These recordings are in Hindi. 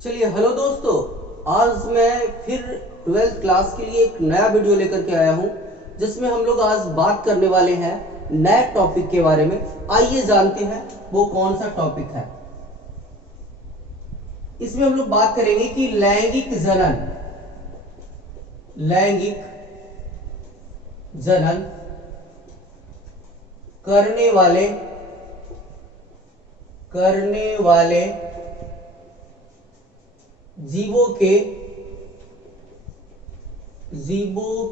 चलिए हेलो दोस्तों, आज मैं फिर 12th क्लास के लिए एक नया वीडियो लेकर के आया हूं जिसमें हम लोग आज बात करने वाले हैं नए टॉपिक के बारे में। आइए जानते हैं वो कौन सा टॉपिक है। इसमें हम लोग बात करेंगे कि लैंगिक जनन करने वाले जीवों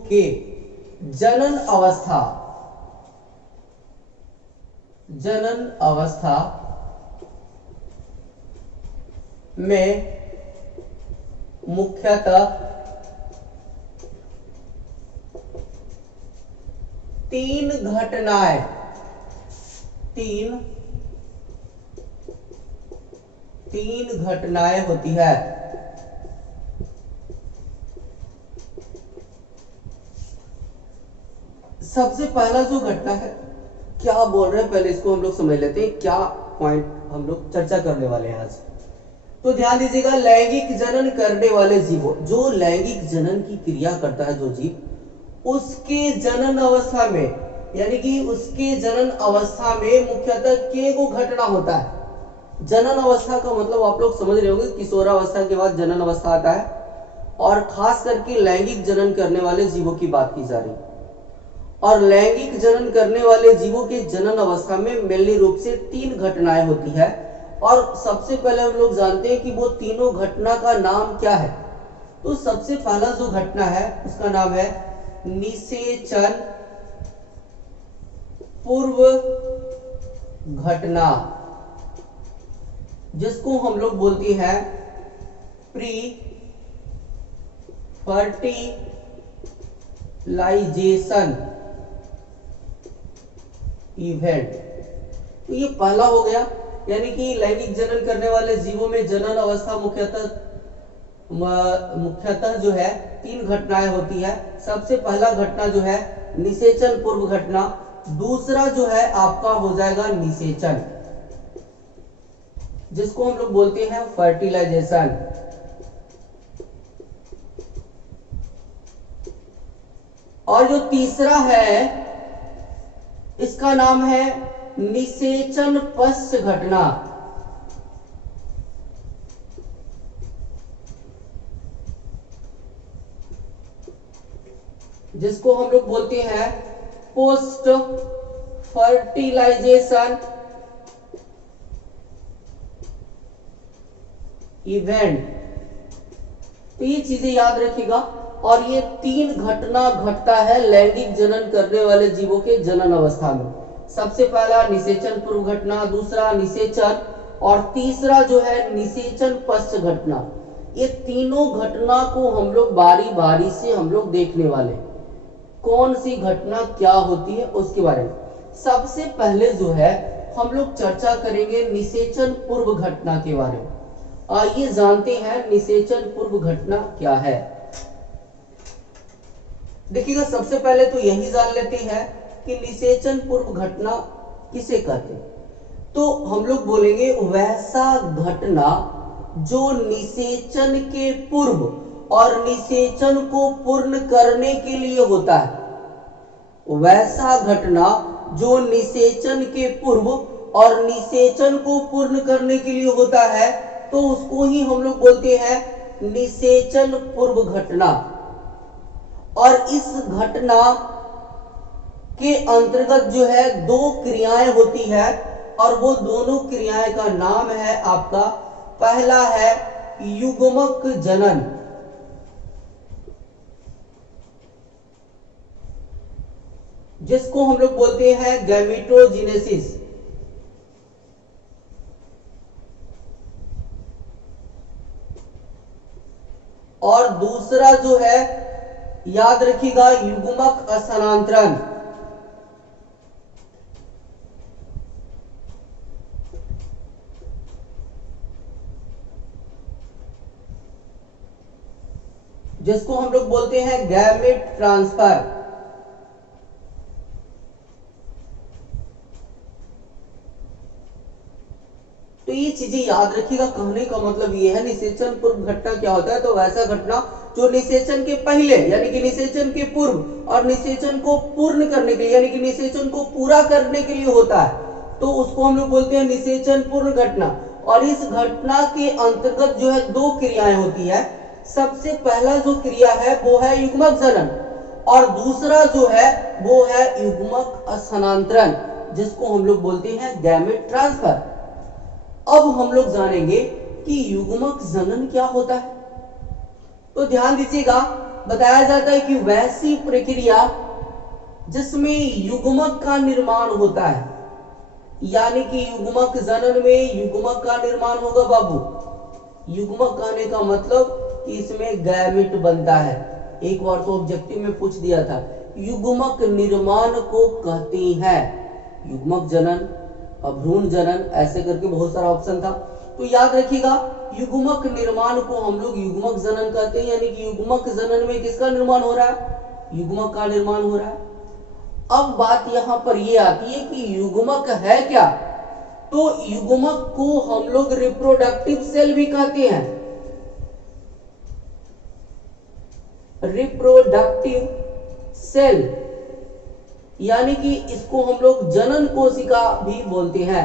के जनन अवस्था में मुख्यतः तीन घटनाएं होती है। सबसे पहला जो घटना है, क्या बोल रहे हैं पहले इसको हम लोग समझ लेते हैं, क्या पॉइंट हम लोग चर्चा करने वाले हैं आज। तो ध्यान दीजिएगा, लैंगिक जनन करने वाले जीवों, जो लैंगिक जनन की क्रिया करता है जो जीव, उसके जनन अवस्था में, यानी कि उसके जनन अवस्था में मुख्यतः के को घटना होता है। जनन अवस्था का मतलब आप लोग समझ रहे होंगे, किशोरावस्था के बाद जनन अवस्था आता है, और खास करके लैंगिक जनन करने वाले जीवों की बात की जा रही है। और लैंगिक जनन करने वाले जीवों के जनन अवस्था में मेनली रूप से तीन घटनाएं होती है। और सबसे पहले हम लोग जानते हैं कि वो तीनों घटना का नाम क्या है। तो सबसे पहला जो घटना है उसका नाम है निषेचन पूर्व घटना, जिसको हम लोग बोलते हैं प्री फर्टिलाइजेशन इवेंट। तो ये पहला हो गया, यानी कि लैंगिक जनन करने वाले जीवों में जनन अवस्था मुख्यतः जो है तीन घटनाएं होती है। सबसे पहला घटना जो है निषेचन पूर्व घटना, दूसरा जो है आपका हो जाएगा निषेचन, जिसको हम लोग बोलते हैं फर्टिलाइजेशन। और जो तीसरा है इसका नाम है निषेचन पश्च घटना, जिसको हम लोग बोलते हैं पोस्ट फर्टिलाइजेशन इवेंट। तो ये चीजें याद रखिएगा। और ये तीन घटना घटता है लैंगिक जनन करने वाले जीवों के जनन अवस्था में। सबसे पहला निषेचन पूर्व घटना, दूसरा निषेचन, और तीसरा जो है निषेचन पश्च घटना। ये तीनों घटना को हम लोग बारी बारी से हम लोग देखने वाले, कौन सी घटना क्या होती है उसके बारे में। सबसे पहले जो है हम लोग चर्चा करेंगे निषेचन पूर्व घटना के बारे में। आइए जानते हैं निषेचन पूर्व घटना क्या है। देखिएगा, सबसे पहले तो यही जान लेते हैं कि निषेचन पूर्व घटना किसे कहते हैं। तो हम लोग बोलेंगे वैसा घटना जो निषेचन के पूर्व और निषेचन को पूर्ण करने के लिए होता है। वैसा घटना जो निषेचन के पूर्व और निषेचन को पूर्ण करने के लिए होता है, तो उसको ही हम लोग बोलते हैं निषेचन पूर्व घटना। और इस घटना के अंतर्गत जो है दो क्रियाएं होती है, और वो दोनों क्रियाएं का नाम है आपका, पहला है युग्मक जनन, जिसको हम लोग बोलते हैं गैमेटोजेनेसिस, और दूसरा जो है याद रखिएगा युग्मक स्थानांतरण। जिसको हम लोग बोलते हैं गैमेट ट्रांसफर। तो ये चीजें चीजें याद रखिएगा। कहने का मतलब ये है निषेचन पूर्व घटना क्या होता है, तो वैसा घटना जो निषेचन के पहले यानी कि निषेचन के पूर्व और निषेचन को पूर्ण करने के लिए यानी कि निषेचन को पूरा करने के लिए होता है, तो उसको हम लोग बोलते हैं निषेचन पूर्व घटना। और इस घटना के अंतर्गत जो है दो क्रियाएं होती है। सबसे पहला जो क्रिया है वो है युग्मक जनन और दूसरा जो है वो है युग्मक स्थानांतरण, जिसको हम लोग बोलते हैं गैमेट ट्रांसफर। अब हम लोग जानेंगे कि युग्मक जनन क्या होता है। तो ध्यान दीजिएगा, बताया जाता है कि वैसी प्रक्रिया जिसमें युग्मक का निर्माण होता है, यानी कि युग्मक जनन में युग्मक का निर्माण होगा बाबू। युग्मक कहने का मतलब कि इसमें गैमेट बनता है। एक बार तो ऑब्जेक्टिव में पूछ दिया था, युग्मक निर्माण को कहते हैं युग्मक जनन, भ्रूण जनन, ऐसे करके बहुत सारा ऑप्शन था। तो याद रखिएगा, युग्मक निर्माण को हम लोग युग्मक जनन कहते हैं, यानी कि युग्मक जनन में किसका निर्माण हो रहा है, युग्मक का निर्माण हो रहा है। अब बात यहां पर यह आती है कि युग्मक है क्या। तो युग्मक को हम लोग रिप्रोडक्टिव सेल भी कहते हैं, रिप्रोडक्टिव सेल, यानी कि इसको हम लोग जनन कोशिका भी बोलते हैं,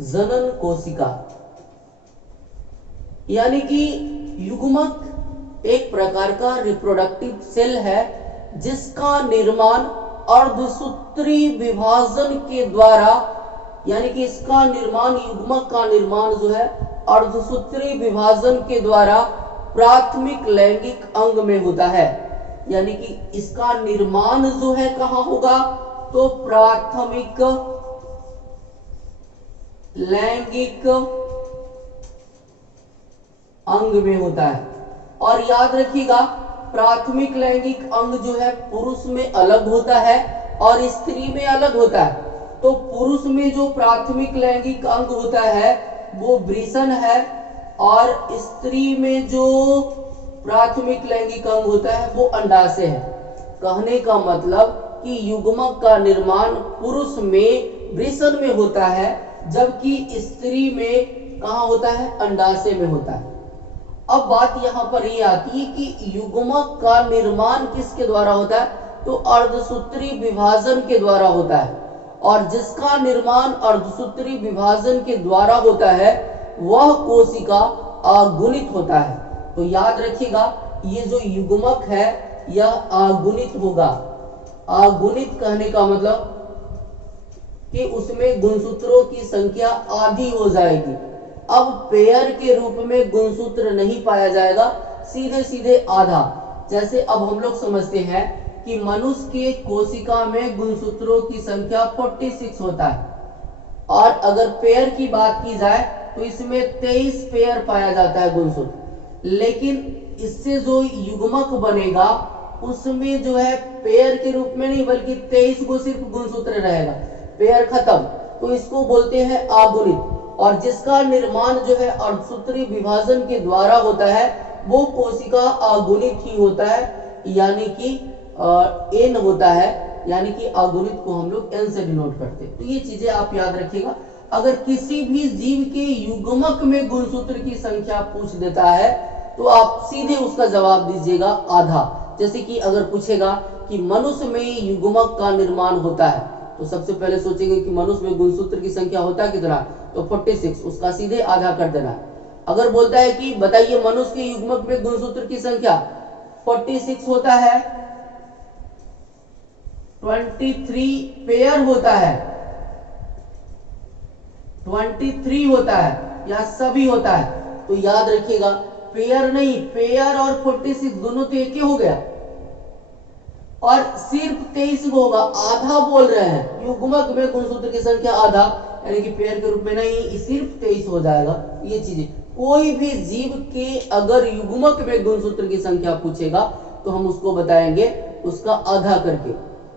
जनन कोशिका। यानी कि युग्मक एक प्रकार का रिप्रोडक्टिव सेल है जिसका निर्माण अर्धसूत्री विभाजन के द्वारा, यानी कि इसका निर्माण युग्मक का निर्माण जो है अर्धसूत्री विभाजन के द्वारा प्राथमिक लैंगिक अंग में होता है। यानी कि इसका निर्माण जो है कहां होगा, तो प्राथमिक लैंगिक अंग में होता है। और याद रखिएगा, प्राथमिक लैंगिक अंग जो है पुरुष में अलग होता है और स्त्री में अलग होता है। तो पुरुष में जो प्राथमिक लैंगिक अंग होता है वो वृषण है और स्त्री में जो प्राथमिक लैंगिक अंग होता है वो अंडाशय है। कहने का मतलब कि युग्मक का निर्माण पुरुष में वृषण में होता है, जबकि स्त्री में कहां होता है, अंडाशय में होता है। अब बात यहां पर यह आती है कि युग्मक का निर्माण किसके द्वारा होता है, तो अर्धसूत्री विभाजन के द्वारा होता है। और जिसका निर्माण अर्धसूत्री विभाजन के द्वारा होता है वह कोशिका अगुणित होता है। तो याद रखिएगा, ये जो युग्मक है यह अगुणित होगा। अगुणित कहने का मतलब कि उसमें गुणसूत्रों की संख्या आधी हो जाएगी। अब पेयर के रूप में गुणसूत्र नहीं पाया जाएगा, सीधे सीधे आधा। जैसे अब हम लोग समझते हैं कि मनुष्य के कोशिका में गुणसूत्रों की संख्या 46 होता है, और अगर पेयर की बात की जाए तो इसमें 23 पेयर पाया जाता है गुणसूत्र। लेकिन इससे जो युग्मक बनेगा उसमें जो है पेयर के रूप में नहीं बल्कि 23 को सिर्फ गुणसूत्र रहेगा, पेयर खत्म। तो इसको बोलते हैं अगुणित। और जिसका निर्माण जो है अर्धसूत्री विभाजन के द्वारा होता है वो कोशिका अगुणित ही होता है, यानी कि एन होता है, यानी कि अगुणित को हम लोग एन से डिनोट करते हैं। तो ये चीजें आप याद रखिएगा। अगर किसी भी जीव के युग्मक में गुणसूत्र की संख्या पूछ देता है तो आप सीधे उसका जवाब दीजिएगा आधा। जैसे कि अगर पूछेगा कि मनुष्य में युग्मक का निर्माण होता है, तो सबसे पहले सोचेंगे कि मनुष्य में गुणसूत्र की संख्या होता है कितना, तो 46, उसका सीधे आधा कर देना। अगर बोलता है कि बताइए मनुष्य के युग्मक में गुणसूत्र की संख्या 46 होता है, 23 पेयर होता है, 23 होता है या सभी होता है, तो याद रखिएगा पेयर नहीं, पेयर और 46 दोनों तो एक ही हो गया, और सिर्फ 23 को होगा, आधा बोल रहे हैं। युग्मक में गुणसूत्र की संख्या आधा, यानी कि पेयर के रूप में नहीं, सिर्फ 23 हो जाएगा। ये चीजें कोई भी जीव के अगर युग्मक में गुणसूत्र की संख्या पूछेगा तो हम उसको बताएंगे उसका आधा करके।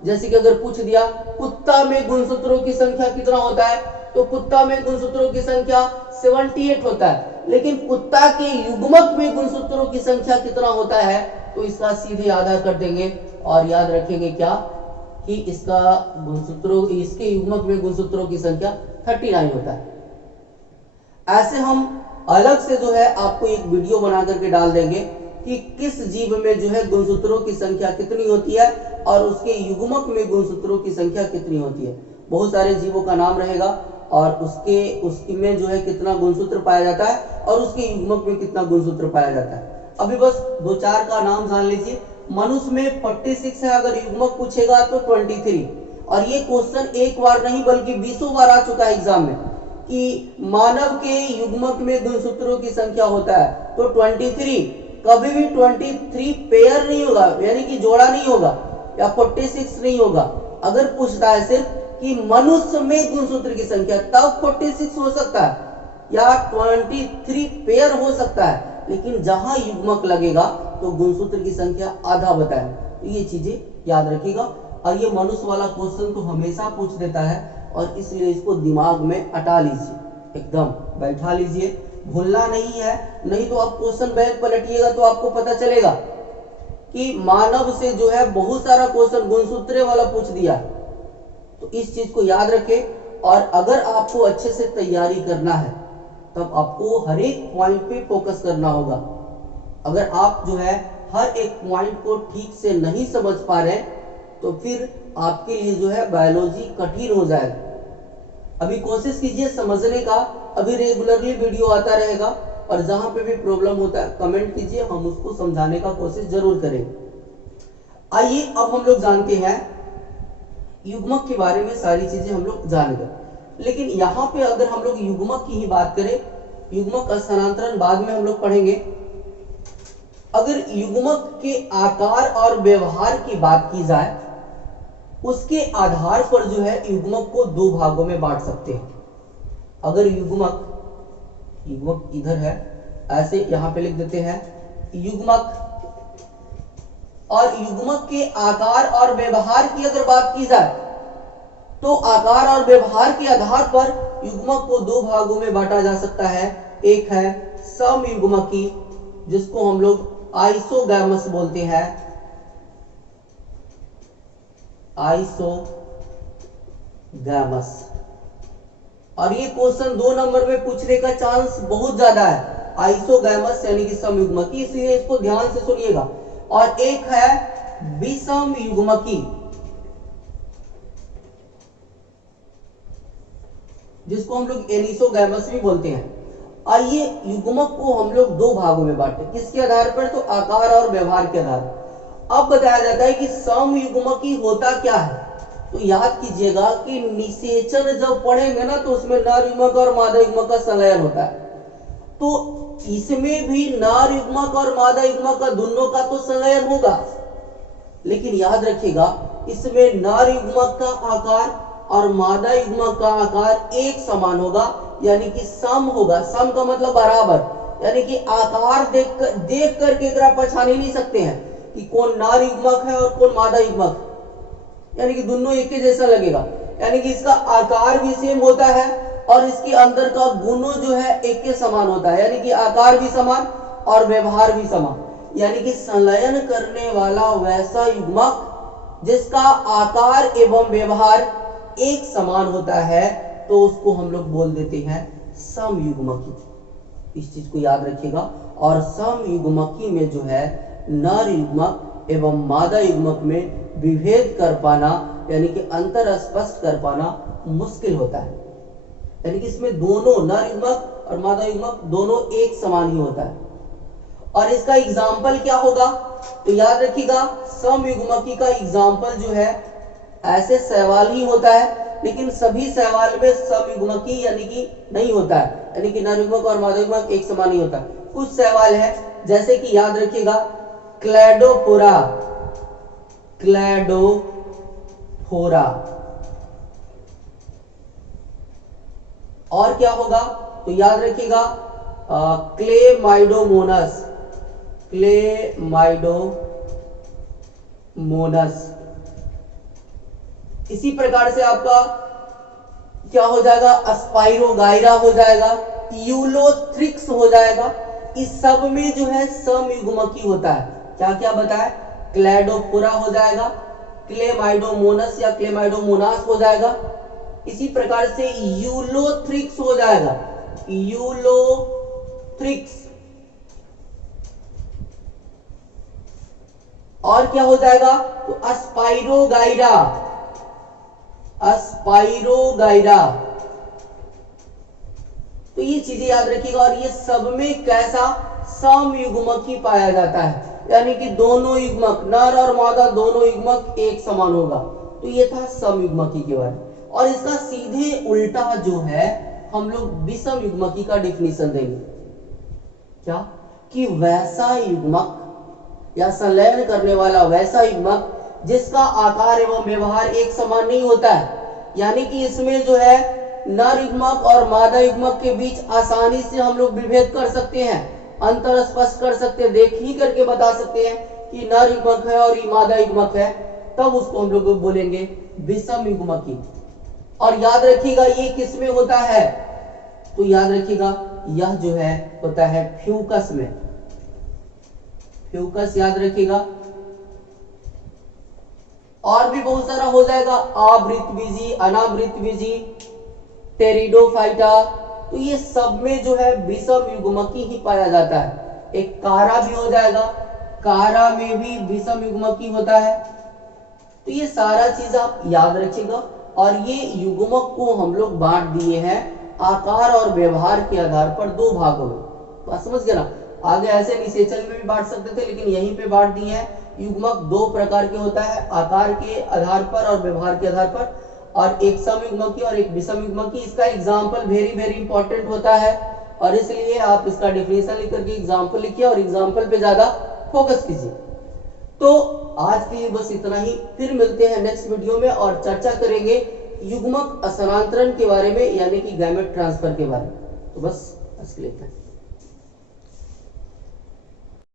जैसे कि अगर पूछ दिया कुत्ता में गुणसूत्रों की संख्या कितना होता है, तो कुत्ता में गुणसूत्रों की संख्या 78 होता है, लेकिन कुत्ता के युग्मक में गुणसूत्रों की संख्या कितना होता है, तो इसका सीधे आधा कर देंगे। और याद रखेंगे क्या कि इसका गुणसूत्रों, इसके युग्मक में गुणसूत्रों की संख्या 39 होता है। ऐसे हम अलग से जो है आपको एक वीडियो बना करके डाल देंगे कि किस जीव में जो है गुणसूत्रों की संख्या कितनी होती है और उसके युग्मक में गुणसूत्रों की संख्या कितनी होती है। बहुत सारे जीवों का नाम रहेगा और उसमें जो है कितना गुणसूत्र पाया जाता है और उसके युग्मक में कितना गुणसूत्र पाया जाता है। अभी बस दो चार का नाम जान लीजिए। मनुष्य में 46 है, अगर युग्मक पूछेगा तो 23। और ये क्वेश्चन एक बार नहीं बल्कि 20 बार आ चुका है एग्जाम में कि मानव के युग्मक में गुणसूत्रों की संख्या होता है तो 23। कभी भी 23 पेयर नहीं होगा, यानी कि जोड़ा नहीं होगा, या 46 नहीं होगा। अगर पूछता है सिर्फ कि मनुष्य में गुणसूत्र की संख्या, तब 46 हो सकता है या 23 पेयर हो सकता है, लेकिन जहां युग्मक लगेगा तो गुणसूत्र की संख्या आधा बताएं। तो ये चीजें याद रखिएगा। और ये मनुष्य वाला क्वेश्चन तो हमेशा पूछ देता है और इसलिए इसको दिमाग में अटा लीजिए, एकदम बैठा लीजिए, भूलना नहीं है। नहीं तो आप क्वेश्चन बैंक पलटिएगा तो आपको पता चलेगा कि मानव से जो है बहुत सारा क्वेश्चन गुणसूत्र वाला पूछ दिया। तो इस चीज को याद रखें। और अगर आपको अच्छे से तैयारी करना है तब आपको हर एक पॉइंट पे फोकस करना होगा। अगर आप जो है हर एक पॉइंट को ठीक से नहीं समझ पा रहे तो फिर आपके लिए जो है बायोलॉजी कठिन हो जाएगा। अभी कोशिश कीजिए समझने का। अभी रेगुलरली वीडियो आता रहेगा और जहां पे भी प्रॉब्लम होता है कमेंट कीजिए, हम उसको समझाने का कोशिश जरूर करेंगे। आइए अब हम लोग जानते हैं युग्मक के बारे में। सारी चीजें हम लोग जान गए, लेकिन यहाँ पे अगर हम लोग युग्मक की ही बात करें, युग्मक का स्थानांतरण बाद में हम लोग पढ़ेंगे। अगर युग्मक के आकार और व्यवहार की बात की जाए, उसके आधार पर जो है युग्मक को दो भागों में बांट सकते हैं। अगर युग्मक इधर है, ऐसे यहां पे लिख देते हैं युग्मक, और युग्मक के आकार और व्यवहार की अगर बात की जाए तो आकार और व्यवहार के आधार पर युग्मक को दो भागों में बांटा जा सकता है। एक है समयुग्मकी, जिसको हम लोग आइसोगैमस बोलते हैं, आइसोगैमस। और ये क्वेश्चन 2 नंबर में पूछने का चांस बहुत ज्यादा है, आइसोगैमस यानी कि समयुग्मकी, इसलिए इसको ध्यान से सुनिएगा। और एक है विषम युग्मकी, जिसको हम लोग एनिसोगैमस भी बोलते हैं। आइए युग्मक को हम लोग दो भागों में बांटते हैं। किसके आधार पर? तो आकार और व्यवहार के आधार पर। अब बताया जाता है कि समयुग्मकी होता क्या है। तो याद कीजिएगा कि निषेचन जब पढ़ेंगे ना तो उसमें नर युग्मक और मादा युग्मक का संलयन होता है। तो इसमें भी नर युग्मक और मादा युग्मक का दोनों का तो संलयन होगा, लेकिन याद रखिएगा इसमें नर युग्मक का आकार और मादा युग्मक का आकार एक समान होगा, यानी कि सम होगा। सम का मतलब बराबर, यानी कि आकार देख करके एकरा पहचान ही नहीं सकते हैं कि कौन नर युग्मक है और कौन मादा युग्मक, यानी कि दोनों एक ही जैसा लगेगा। यानी कि इसका आकार भी सेम होता है और इसके अंदर का गुणों जो है एक के समान होता है, यानी कि आकार भी समान और व्यवहार भी समान। यानी कि संलयन करने वाला वैसा युग्मक जिसका आकार एवं व्यवहार एक समान होता है तो उसको हम लोग बोल देते हैं समयुग्मकी। इस चीज को याद रखिएगा। और समयुग्मकी में जो है नर युग्मक एवं मादा युग्मक में विभेद कर पाना, यानी कि अंतर स्पष्ट कर पाना मुश्किल होता है। यानी कि इसमें दोनों नर युग्मक और मादा युग्मक दोनों एक समान ही होता है। और इसका एग्जाम्पल क्या होगा? तो याद रखिएगा समयुग्मकी का एग्जाम्पल जो है ऐसे सवाल ही होता है, लेकिन सभी सवाल में समयुग्मकी यानी कि नहीं होता है, यानी कि नर युग्मक और मादा युग्मक एक समान ही होता है। कुछ सवाल है जैसे कि याद रखिएगा क्लैडोफोरा, क्लैडोफोरा। और क्या होगा? तो याद रखिएगा क्लेमाइडोमोनस, क्लेमाइडोमोनस। इसी प्रकार से आपका क्या हो जाएगा? स्पाइरोगाइरा हो जाएगा, यूलोथ्रिक्स हो जाएगा। इस सब में जो है समयुग्मकी होता है। क्या क्या बताए? क्लैडोफोरा हो जाएगा, क्लेमाइडोमोनस या क्लेमाइडोमोनास हो जाएगा, इसी प्रकार से यूलोथ्रिक्स हो जाएगा, यूलोथ्रिक्स। और क्या हो जाएगा, तो अस्पाइरोगाइरा, अस्पाइरोगाइरा। तो ये चीजें याद रखिएगा। और ये सब में कैसा समयुग्मक ही पाया जाता है, यानी कि दोनों युग्मक, नर और मादा दोनों युग्मक एक समान होगा। तो ये था समयुग्मकी के बारे में। और इसका सीधे उल्टा जो है हम लोग विषम युग्मकी का डिफिनीशन देंगे। क्या, कि वैसा युग्मक या संलयन करने वाला वैसा युग्मक जिसका आकार एवं व्यवहार एक समान नहीं होता है, यानी कि इसमें जो है नर युग्मक और मादा युग्मक के बीच आसानी से हम लोग विभेद कर सकते हैं, अंतर स्पष्ट कर सकते हैं, देख ही करके बता सकते हैं कि नर युग्मक है और ये मादा युग्मक है, तब उसको हम लोग बोलेंगे विषम युग्मकी। और याद रखिएगा ये किस में होता है, तो याद रखिएगा यह जो है होता है फ्यूकस में। फ्यूकस याद रखिएगा। और भी बहुत सारा हो जाएगा, आवृतबीजी, अनावृतबीजी, टेरिडोफाइटा। तो ये सब में जो है विषम युग्मकी ही पाया जाता है। एक कारा भी हो जाएगा, कारा में भी विषम युग्मकी होता है। तो ये सारा चीज आप याद रखिएगा। और ये युग्मक को हम लोग बांट दिए हैं आकार और व्यवहार के आधार पर दो भागों में। बात समझ गए ना। आगे ऐसे निषेचन में भी बांट सकते थे, लेकिन यहीं पे बांट दिए हैं। युग्मक दो प्रकार के होता है, आकार के आधार पर और व्यवहार के आधार पर, और एक समयुग्मकी और एक विषम युग्मकी। इसका एग्जाम्पल वेरी वेरी इंपॉर्टेंट होता है, और इसलिए आप इसका डिफिनेशन लिख करके एग्जाम्पल लिखिए और एग्जाम्पल पे ज्यादा फोकस कीजिए। तो आज के लिए बस इतना ही। फिर मिलते हैं नेक्स्ट वीडियो में और चर्चा करेंगे युग्मक स्थानांतरण के बारे में, यानी कि गैमेट ट्रांसफर के बारे में। तो बस आज के लिए इतना।